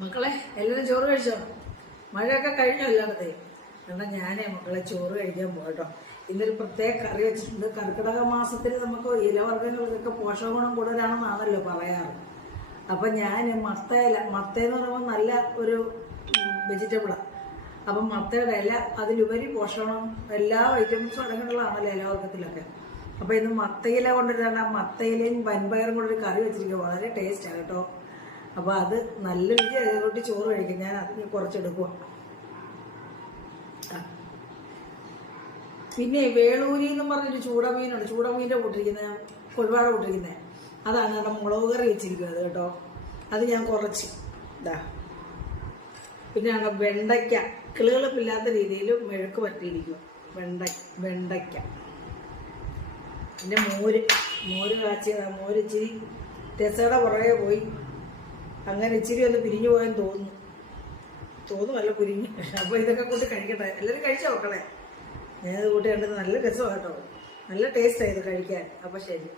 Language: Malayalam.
മക്കളെ എല്ലാവരും ചോറ് കഴിച്ചോ? മഴയൊക്കെ കഴിഞ്ഞോ എല്ലായിടത്തെ? കാരണം ഞാനേ മക്കളെ ചോറ് കഴിക്കാൻ പോകട്ടോ. ഇന്നൊരു പ്രത്യേക കറി വെച്ചിട്ടുണ്ട്. കർക്കിടക മാസത്തിൽ നമുക്ക് ഇലവർഗ്ഗങ്ങൾക്കൊക്കെ പോഷകഗുണം കൂടുതലാണെന്നാണല്ലോ പറയാറ്. അപ്പം ഞാൻ മത്തയെന്ന് പറയുമ്പോൾ നല്ല ഒരു വെജിറ്റബിളാണ്. അപ്പം മത്തയുടെ ഇല അതിലുപരി പോഷകം എല്ലാ വൈറ്റമിൻസും അടങ്ങുന്നതാണല്ലോ ഇലവർഗ്ഗത്തിലൊക്കെ. അപ്പം ഇന്ന് മത്തയില കൊണ്ടിട്ടാണ് മത്തയിലയും വൻപയറും കൊണ്ടൊരു കറി വെച്ചിരിക്കുക. വളരെ ടേസ്റ്റാണ് കേട്ടോ. അപ്പോൾ അത് നല്ല രുചി അതുകൊണ്ട് ചോറ് കഴിക്കും. ഞാൻ അതിന് കുറച്ചെടുക്കുക. പിന്നെ വേളൂരി എന്നും പറഞ്ഞൊരു ചൂടമീനുണ്ട്. ചൂടമീൻ്റെ കൂട്ടിരിക്കുന്നത്, കൊഴുവാട കൂട്ടിരിക്കുന്നത്, അതാണ് അവിടെ മുളക് കറി വെച്ചിരിക്കുന്നത് കേട്ടോ. അത് ഞാൻ കുറച്ച് പിന്നെ അവിടെ വെണ്ടയ്ക്ക കിളുകിളിപ്പില്ലാത്ത രീതിയിൽ മെഴുക്ക് പറ്റിയിരിക്കും. വെണ്ടയ്ക്ക പിന്നെ മോര് കാച്ചിയതാണ്. മോര് ഇച്ചിരി രസയുടെ പുറകെ പോയി അങ്ങനെ ഇച്ചിരി ഒന്ന് പിരിഞ്ഞു പോയെന്ന് തോന്നുമല്ല പിരിഞ്ഞ്. അപ്പോൾ ഇതൊക്കെ കൂട്ടി കഴിക്കട്ടെ. എല്ലാവരും കഴിച്ചോ മക്കളെ? ഞാനത് കൂട്ടി കണ്ടത് നല്ല രസമാണ് കേട്ടോ. നല്ല ടേസ്റ്റാണ് ഇത് കഴിക്കാൻ. അപ്പോൾ ശരി.